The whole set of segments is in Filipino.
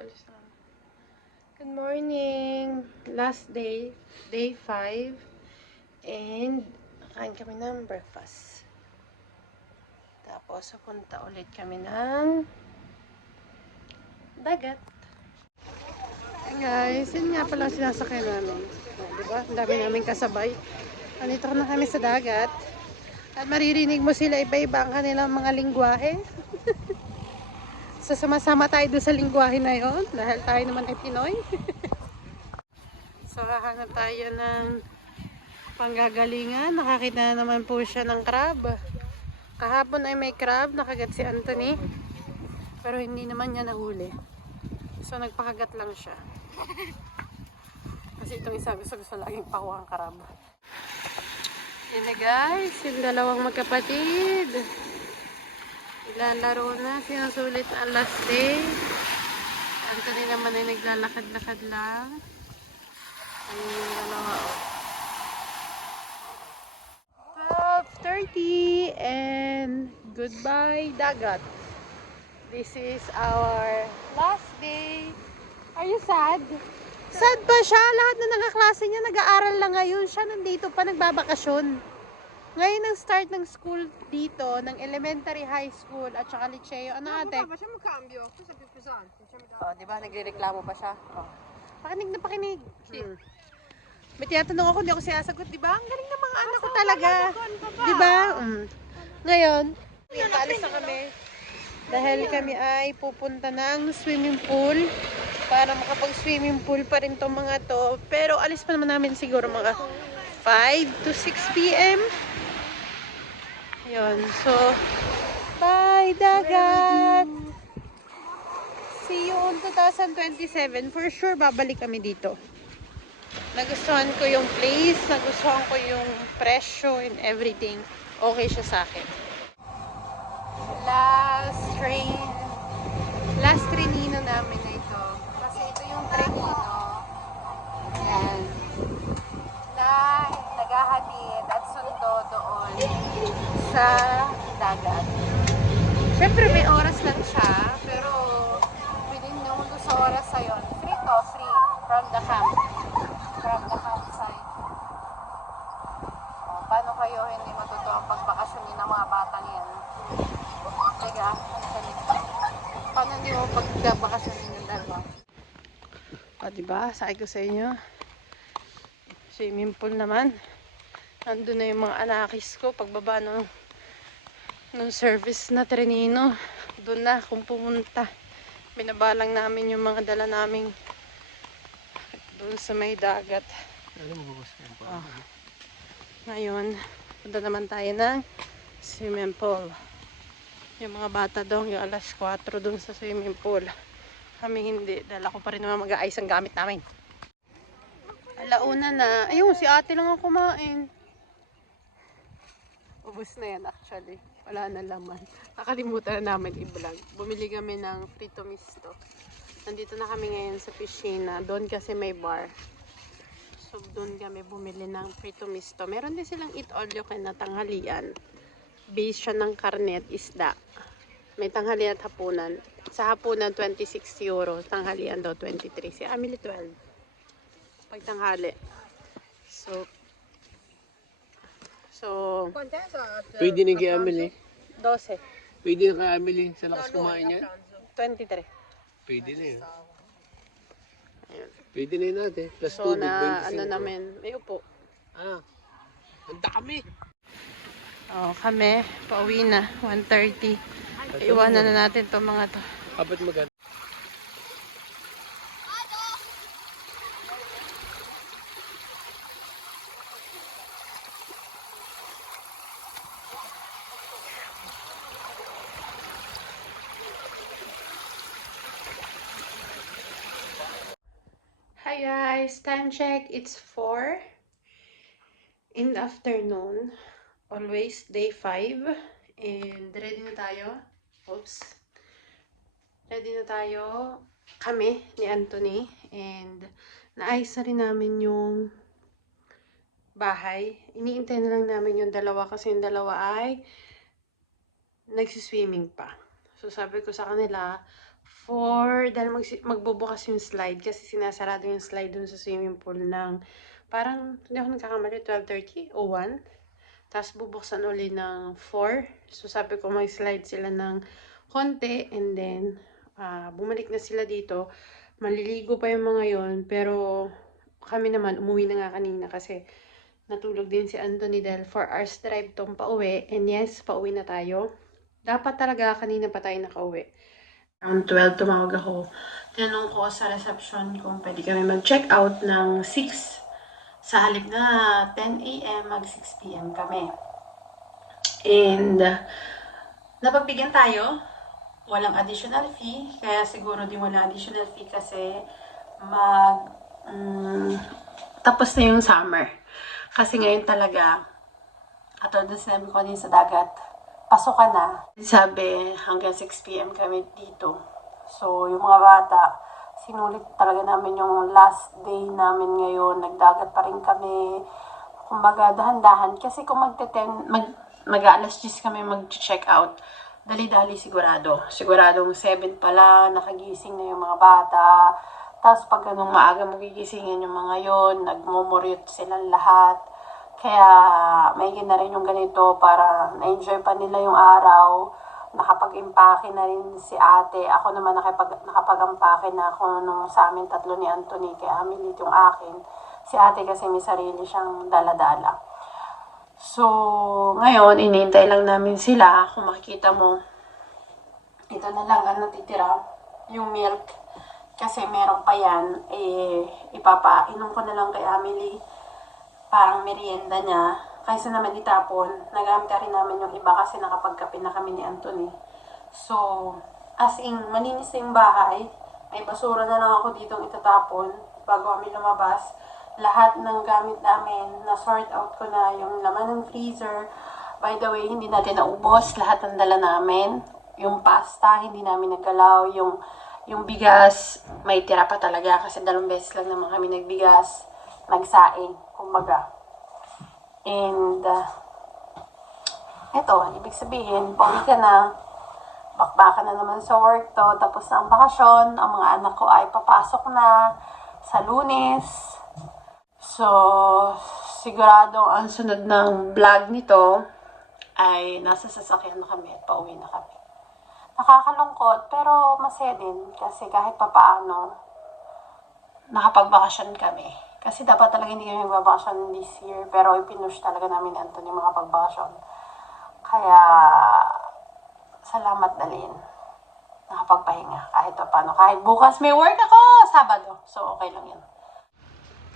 Alis na. Good morning! Last day, day 5. And, nakain kami ng breakfast. Tapos, pupunta ulit kami ng dagat. Hey guys, yun nga pala sinasakyan namin. Diba? Ang dami namin kasabay. Nandito na kami sa dagat. At maririnig mo sila iba-iba ang kanilang mga lingwahe. So, sumasama tayo doon sa lingwahe na yon dahil tayo naman ay Pinoy. So, hahanap tayo ng panggagalingan. Nakakita na naman po siya ng crab. Kahapon ay may crab, nakagat si Anthony. Pero hindi naman niya nahuli. So, nagpakagat lang siya. Kasi itong isa gusto laging pakuha ang crab. Yan na guys, yung dalawang magkapatid. Ilalaro na, sinusulit na ang last day. Anthony naman ay naglalakad-lakad lang. Ayun yung dalawa. 12:30 and goodbye dagat. This is our last day. Are you sad? Sad ba siya? Lahat na nakaklase niya nag-aaral lang ngayon. Siya nandito pa nagbabakasyon. Ngayon ang start ng school dito, ng elementary, high school, at saka liceo. Ano ate? Oh, di ba? Nagre-reklamo pa siya. Oh. Pakinig na pakinig. May tinatanong ako, hindi ako sinasagot, di ba? Ang galing ng mga anak ko talaga. Di ba? Ngayon, paalis na kami. Dahil kami ay pupunta ng swimming pool. Para makapag-swimming pool pa rin itong mga to. Pero alis pa naman namin siguro mga 5 to 6 p.m. Ayun. So, bye dagat! See you on 2027. For sure, babalik kami dito. Nagustuhan ko yung place, nagustuhan ko yung presyo and everything. Okay siya sa akin. Last Trenino namin na ito. Kasi ito yung Trenino. Ayan. Na naghahatid at sundo doon sa dagat. Siyempre may oras lang siya, pero within yung sa oras na yun, free from the camp. From the campsite. O, paano kayo hindi matutuwa ang pagbakasyonin ng mga batang yan? Teka, paano hindi mo pagbakasyonin yung dalawa? O, diba? Sabi ko sa inyo, swimming pool naman. Nandun na yung mga anakis ko pagbaba ng service na Trenino. Doon na kung pumunta. Binabalang namin yung mga dala naming doon sa may dagat. Ngayon, punta naman tayo ng swimming pool. Yung mga bata doon, yung alas 4 doon sa swimming pool. Kami hindi. Dala ko pa rin naman mag-aayos ang gamit namin. Alauna na. Ayun, si ate lang ang kumain. Ubus na yan actually. Wala na laman. Nakalimutan na namin i-vlog. Bumili kami ng prito misto. Nandito na kami ngayon sa piscina. Doon kasi may bar. So, doon kami bumili ng prito misto. Meron din silang eat all you can na tanghalian. Base siya ng karne at isda. May tanghalian at hapunan. Sa hapunan, 26 euro. Tanghalian daw, 23. Si Amelie, 12. Pag tanghali. So, Pwede na kay Amelie. 12. Pwede na kay Amelie. Sa lakas kumain yan. 23. Pwede na yun. Ayun. Pwede na yun natin. Plus So, 2, na 25. ano namin, may upo. Ang dami. Oh, kami, pauwi na, 1:30. Iwanan na natin itong mga to. Apat maganda. Hi guys, time check, it's 4 in the afternoon. Always day 5. And ready na tayo. Oops. Ready na tayo. Kami ni Anthony. And naayos na rin namin yung bahay. Iniintay na lang namin yung dalawa kasi yung dalawa ay nagsiswimming pa. So sabi ko sa kanila, dahil magbubukas yung slide kasi sinasarado yung slide dun sa swimming pool ng parang, hindi ako nagkakamali, 12:30 o 1. Tapos bubuksan uli ng 4. So sabi ko mag-slide sila ng konti and then bumalik na sila dito. Maliligo pa yung mga yon, pero kami naman umuwi na nga kanina kasi natulog din si Anthony dahil 4 hours drive tong pauwi. And yes, pauwi na tayo. Dapat talaga kanina pa tayo nakauwi. Around 12 tumawag ako. Tinanong ko sa reception kung pwede kami mag-check out ng 6. Sa halip na 10 a.m. mag 6 p.m. kami. And napagbigyan tayo. Walang additional fee. Kaya siguro din walang additional fee kasi tapos na yung summer. Kasi ngayon talaga, katulad na sinabi ko din sa dagat, pasok ka na. Sabi, hanggang 6 p.m. kami dito. So, yung mga bata, sinulit talaga namin yung last day namin ngayon. Nagdagat pa rin kami. Kumbaga, dahan-dahan. Kasi kung mag-alas 10 kami mag-check out, dali-dali sigurado. Siguradong 7 pala, nakagising na yung mga bata. Tapos pag anong maaga magigisingin yung mga yon, nagmumuryot silang lahat. Kaya may na rin yung ganito para na-enjoy pa nila yung araw. Nakapag-impake na rin si ate. Ako naman nakapag-impake na ako nung sa amin tatlo ni Anthony. Kaya amilit yung akin. Si ate kasi may sarili siyang dala-dala. So, ngayon, inintay lang namin sila. Kung makikita mo, ito na lang ang natitira. Yung milk. Kasi meron pa yan. Ipapainom ko na lang kay Amelie. Parang merienda niya, kaysa naman itapon, nagamit rin namin yung iba kasi nakapagkape na kami ni Anthony. So, as in, malinis na yung bahay, may basura na lang ako ditong itatapon bago kami lumabas. Lahat ng gamit namin, na-sort out ko na yung laman ng freezer. By the way, hindi natin naubos, lahat ng dala namin. Yung pasta, hindi namin naggalaw. Yung bigas, may tira pa talaga kasi 2 beses lang naman kami nagbigas. Nagsaing, kumbaga. And, eto, ibig sabihin, pauwi ka na, bakbakan na naman sa work to, tapos na ang bakasyon, ang mga anak ko ay papasok na sa Lunes. So, sigurado ang sunod ng vlog nito ay nasa sasakyan na kami at pauwi na kami. Nakakalungkot, pero masaya din kasi kahit papaano, nakapagbakasyon kami. Kasi dapat talaga hindi kami magbabakasyon this year. Pero ipinush talaga namin Anthony makapagbakasyon. Kaya, salamat dalhin. Nakapagpahinga kahit pa paano. Kahit bukas may work ako, Sabado. So, okay lang yan.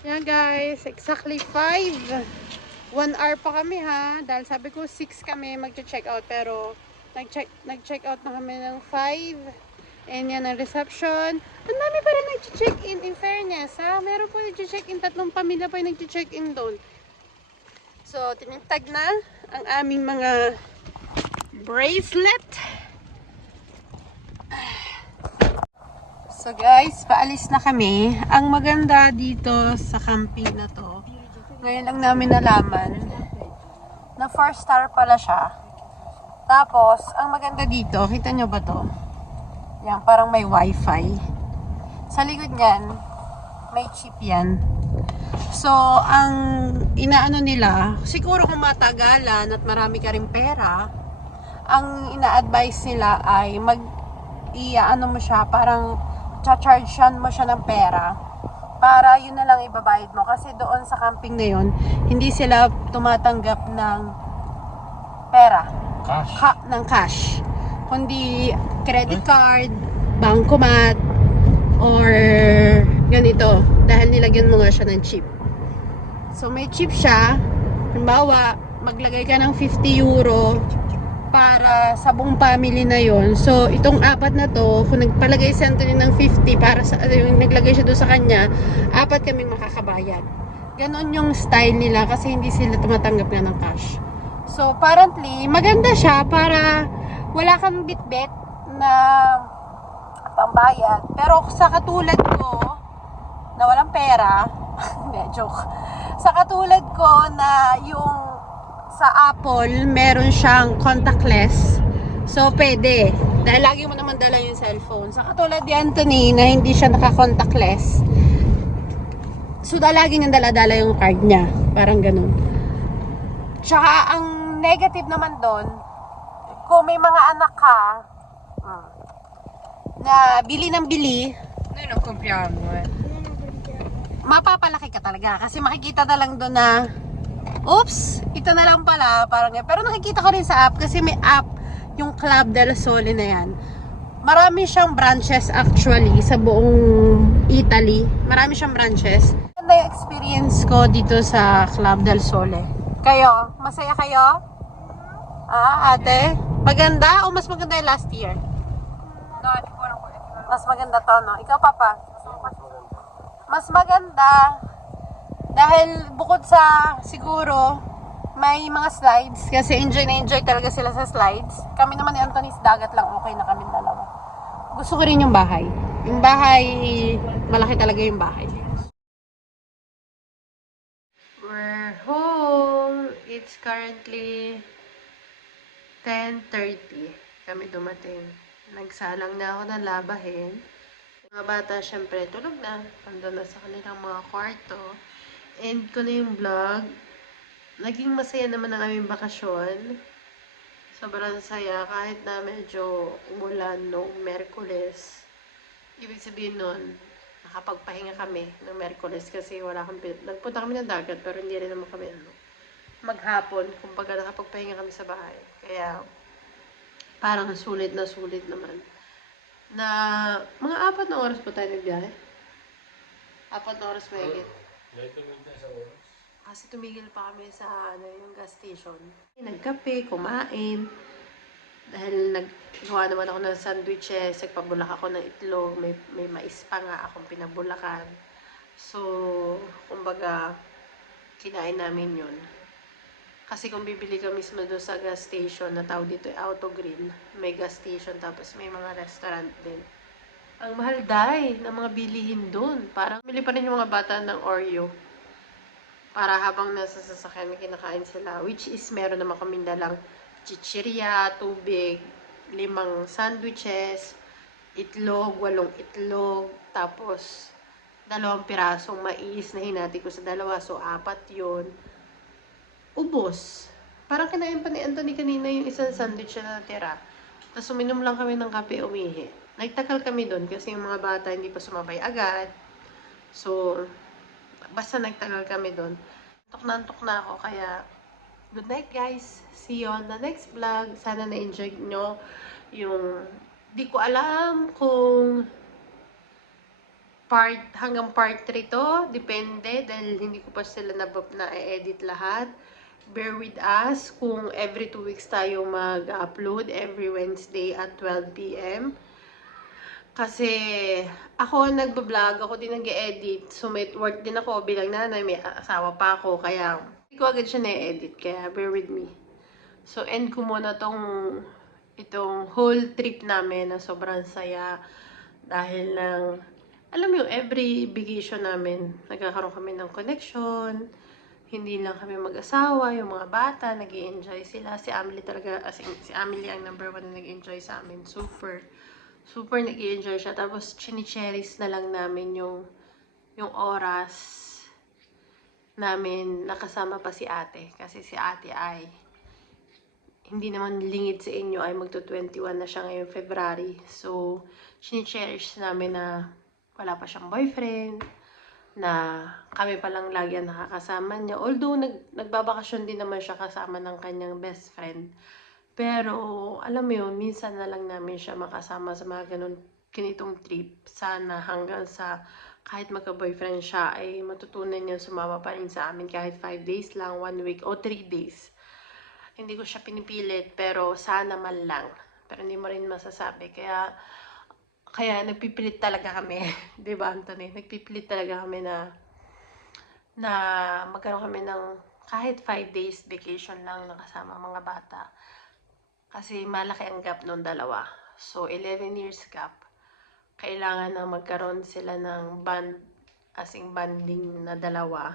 Yeah guys, exactly 5. 1 hour pa kami ha. Dahil sabi ko 6 kami mag-check out. Pero, nag-check out na kami ng 5. And yan ang reception. Ang dami pa rin nag-check-in, in fairness, ha? Meron po nag-check-in, 3 pamilya pa yung nag-check-in doon. So, tinintag na ang aming mga bracelet. So, guys, paalis na kami. Ang maganda dito sa camping na to, ngayon lang namin nalaman na 4-star pala siya. Tapos, ang maganda dito, kita nyo ba to? Yan, parang may wifi. Sa likod niyan, may chip yan. So, ang inaano nila, siguro kung matagalan at marami ka rin pera, ang ina-advise nila ay ano mo siya, parang cha-chargean mo siya ng pera para yun na lang ibabayad mo. Kasi doon sa camping na yun, hindi sila tumatanggap ng pera. Cash? Ng cash. Kundi credit card, bankomat, or ganito. Dahil nilagyan mo nga siya ng chip. So, may chip siya. Halimbawa, maglagay ka ng 50 euro para sa buong family na yon. So, itong 4 na to, kung nagpalagay si Anthony ng 50 para sa, yung naglagay siya doon sa kanya, 4 kaming makakabayad. Ganon yung style nila kasi hindi sila tumatanggap na ng cash. So, apparently, maganda siya para wala kang bit-bit na pambayad. Pero sa katulad ko, na walang pera, hindi, joke. Sa katulad ko na yung sa Apple, meron siyang contactless. So, pwede. Dahil lagi mo naman dala yung cellphone. Sa katulad ni Anthony na hindi siya naka-contactless. So, lagi niyang dala-dala yung card niya. Parang ganun. Tsaka, ang negative naman doon, kung may mga anak ka, na bili ng bili, Ano yung kumpiyahan mo eh? mapapalaki ka talaga. Kasi makikita na lang doon na, oops, ito na lang pala. Parang, pero nakikita ko rin sa app, kasi may app, yung Club del Sole na yan. Marami siyang branches actually sa buong Italy. Marami siyang branches. Maganda yung experience ko dito sa Club del Sole. Kayo? Masaya kayo? Ate? Maganda o mas maganda yung last year? No, hindi ko alam kung Mas maganda to, no? Ikaw, Papa? Mas maganda. Dahil bukod sa siguro, may mga slides. Kasi enjoy na enjoy talaga sila sa slides. Kami naman ni Anthony sa dagat lang. Okay na kami dalawa. Gusto ko rin yung bahay. Yung bahay, malaki talaga yung bahay. We're home. It's currently 10:30. Kami dumating. Nagsalang na ako ng labahin. Mga bata, syempre, tulog na. Nandun na sa kanilang mga kwarto. End ko na yung vlog. Naging masaya naman ang aming bakasyon. Sobrang saya kahit na medyo umulan noong Merkules. Ibig sabihin nun, nakapagpahinga kami ng Merkules kasi wala kami, nagpunta kami ng dagat pero hindi rin naman kami maghapon. Kumbaga nakapagpahinga kami sa bahay. Kaya parang sulit naman. Na mga 4 na oras po tayo nagbiyahe. 4 na oras mahigit. Kasi tumigil pa kami sa yung gas station. Nagkape, kumain. Dahil naggawa naman ako ng sandwiches, nagpabulak ako ng itlog, may mais pa nga akong pinabulakan. So, kumbaga, kinain namin yun. Kasi kung bibili ka mismo doon sa gas station, na tawag dito ay Autogrill, may gas station tapos may mga restaurant din. Ang mahal dahil ng mga bilihin doon. Parang bili pa rin yung mga bata ng Oreo. Para habang nasa sasakyan may kinakain sila. Which is meron naman kami dalang chichirya, tubig, 5 sandwiches, itlog, 8 itlog, tapos 2 pirasong mais na hinati ko sa 2. So, 4 yun. Ubos. Parang kinain pa ni Anthony kanina yung isang sandwich na natira. Tapos uminom lang kami ng kape, umihi. Nagtagal kami doon kasi yung mga bata hindi pa sumabay agad. So, basta nagtagal kami doon. Antok na ako, kaya good night guys. See you on the next vlog. Sana na-enjoy nyo yung, di ko alam kung hanggang part 3 to. Depende dahil hindi ko pa sila na-edit lahat. Bear with us kung every 2 weeks tayo mag-upload every Wednesday at 12 p.m. Kasi ako nagbablog, ako din nag-edit. So may work din ako bilang nanay, may asawa pa ako. Kaya hindi ko agad siya na-edit. Kaya bear with me. So end ko muna itong whole trip namin na sobrang saya. Dahil lang, alam mo yung every vacation namin, nagkakaroon kami ng connection. Hindi lang kami mag-asawa, yung mga bata, nag-i-enjoy sila. Si Amelie talaga, as in, si Amelie ang number 1 na nag-i-enjoy sa amin. Super nag-i-enjoy siya. Tapos, chini-cherish na lang namin yung oras namin nakasama pa si ate. Kasi si ate ay, hindi naman lingid sa inyo, ay magto-21 na siya ngayong February. So, chini-cherish namin na wala pa siyang boyfriend, na kami palang lagi ang nakakasama niya. Although, nagbabakasyon din naman siya kasama ng kanyang best friend. Pero, alam mo yun, minsan na lang namin siya makasama sa mga ganitong trip. Sana hanggang sa kahit magka-boyfriend siya, ay matutunan niya sumama pa rin sa amin kahit 5 days lang, 1 week, o 3 days. Hindi ko siya pinipilit, pero sana man lang. Pero hindi mo rin masasabi. Kaya nagpipilit talaga kami, 'di ba Anthony? Nagpipilit talaga kami na magkaroon kami ng kahit 5 days vacation lang nakasama mga bata. Kasi malaki ang gap nung dalawa. So 11 years gap. Kailangan na magkaroon sila ng banding na dalawa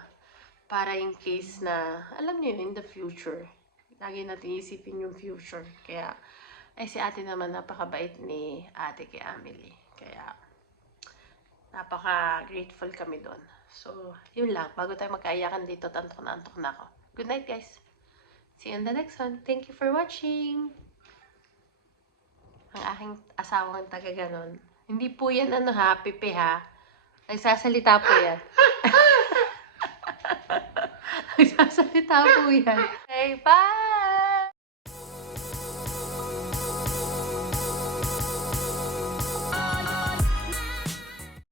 para in case na, alam niyo in the future. Lagi natin isipin yung future. Kaya Ay, si ate naman napakabait ni ate kay Amelie. Kaya, napaka-grateful kami doon. So, yun lang. Bago tayo magkaiyakan dito, antok na ako. Good night, guys. See you in the next one. Thank you for watching. Ang aking asawang taga-ganon. Hindi po yan pipi ha. Nagsasalita po yan. Nagsasalita po yan. Okay, bye!